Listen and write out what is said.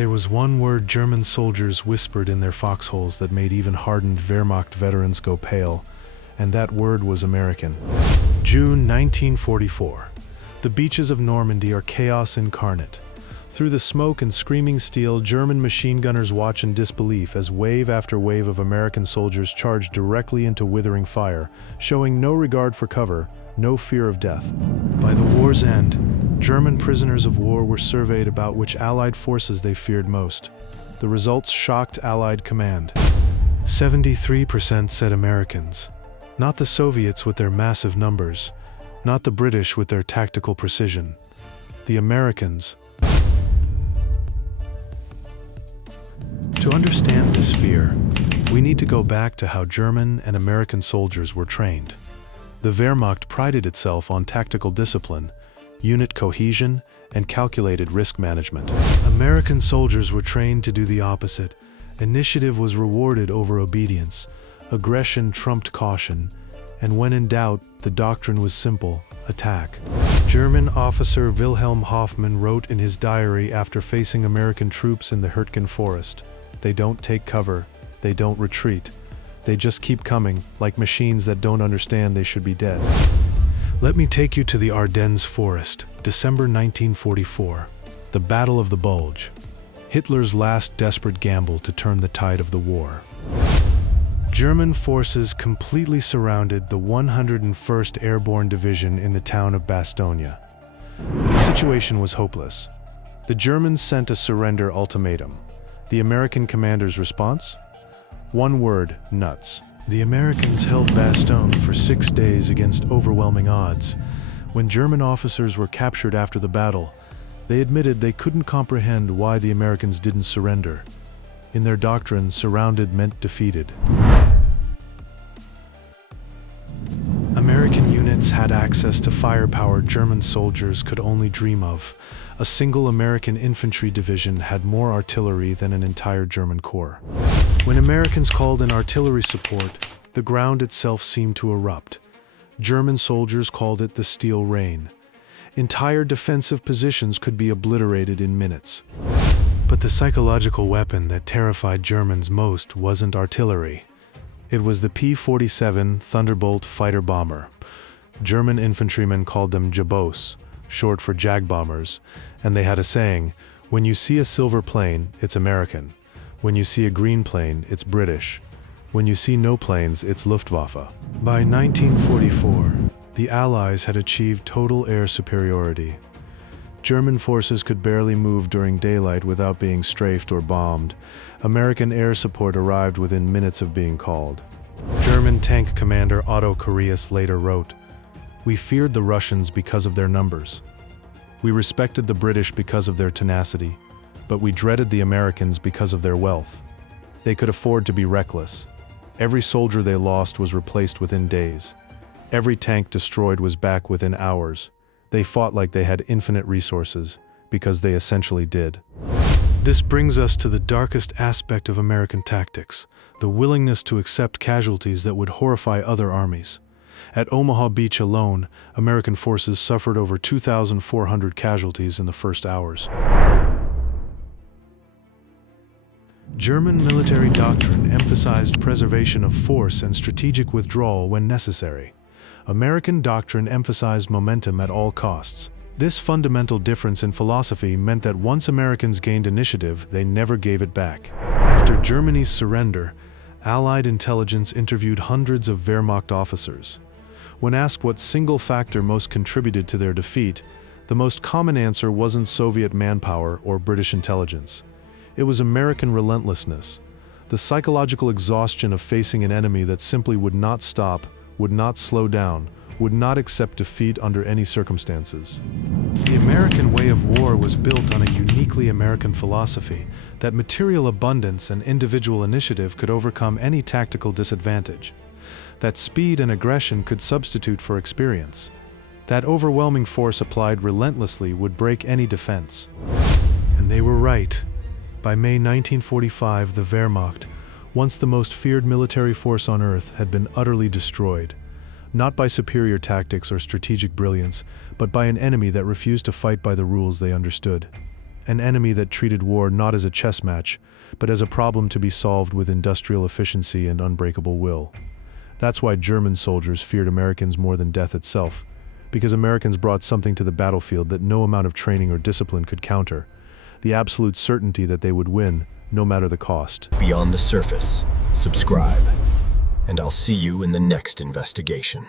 There was one word German soldiers whispered in their foxholes that made even hardened Wehrmacht veterans go pale, and that word was American. June 1944. The beaches of Normandy are chaos incarnate. Through the smoke and screaming steel, German machine gunners watch in disbelief as wave after wave of American soldiers charge directly into withering fire, showing no regard for cover, no fear of death. By the war's end, German prisoners of war were surveyed about which Allied forces they feared most. The results shocked Allied command. 73% said Americans. Not the Soviets with their massive numbers, not the British with their tactical precision. The Americans. To understand this fear, we need to go back to how German and American soldiers were trained. The Wehrmacht prided itself on tactical discipline, unit cohesion, and calculated risk management. American soldiers were trained to do the opposite. Initiative was rewarded over obedience, aggression trumped caution, and when in doubt, the doctrine was simple: attack. German officer Wilhelm Hoffmann wrote in his diary after facing American troops in the Hürtgen forest, "They don't take cover, they don't retreat. They just keep coming, like machines that don't understand they should be dead." Let me take you to the Ardennes forest, December 1944, the Battle of the Bulge, Hitler's last desperate gamble to turn the tide of the war. German forces completely surrounded the 101st Airborne Division in the town of Bastogne. The situation was hopeless. The Germans sent a surrender ultimatum. The American commander's response? One word: nuts. The Americans held Bastogne for 6 days against overwhelming odds. When German officers were captured after the battle, they admitted they couldn't comprehend why the Americans didn't surrender. In their doctrine, surrounded meant defeated. American units had access to firepower German soldiers could only dream of. A single American infantry division had more artillery than an entire German corps. When Americans called in artillery support, the ground itself seemed to erupt. German soldiers called it the steel rain. Entire defensive positions could be obliterated in minutes. But the psychological weapon that terrified Germans most wasn't artillery. It was the P-47 Thunderbolt fighter bomber. German infantrymen called them Jabos, short for Jag bombers, and they had a saying: when you see a silver plane, it's American. When you see a green plane, it's British. When you see no planes, it's Luftwaffe. By 1944, the Allies had achieved total air superiority. German forces could barely move during daylight without being strafed or bombed. American air support arrived within minutes of being called. German tank commander Otto Carius later wrote, "We feared the Russians because of their numbers. We respected the British because of their tenacity, but we dreaded the Americans because of their wealth. They could afford to be reckless. Every soldier they lost was replaced within days. Every tank destroyed was back within hours. They fought like they had infinite resources, because they essentially did." This brings us to the darkest aspect of American tactics, the willingness to accept casualties that would horrify other armies. At Omaha Beach alone, American forces suffered over 2,400 casualties in the first hours. German military doctrine emphasized preservation of force and strategic withdrawal when necessary. American doctrine emphasized momentum at all costs. This fundamental difference in philosophy meant that once Americans gained initiative, they never gave it back. After Germany's surrender, Allied intelligence interviewed hundreds of Wehrmacht officers. When asked what single factor most contributed to their defeat, the most common answer wasn't Soviet manpower or British intelligence. It was American relentlessness, the psychological exhaustion of facing an enemy that simply would not stop, would not slow down, would not accept defeat under any circumstances. The American way of war was built on a uniquely American philosophy that material abundance and individual initiative could overcome any tactical disadvantage, that speed and aggression could substitute for experience, that overwhelming force applied relentlessly would break any defense. And they were right. By May 1945, the Wehrmacht, once the most feared military force on earth, had been utterly destroyed. Not by superior tactics or strategic brilliance, but by an enemy that refused to fight by the rules they understood. An enemy that treated war not as a chess match, but as a problem to be solved with industrial efficiency and unbreakable will. That's why German soldiers feared Americans more than death itself, because Americans brought something to the battlefield that no amount of training or discipline could counter: the absolute certainty that they would win, no matter the cost. Beyond the surface, subscribe, and I'll see you in the next investigation.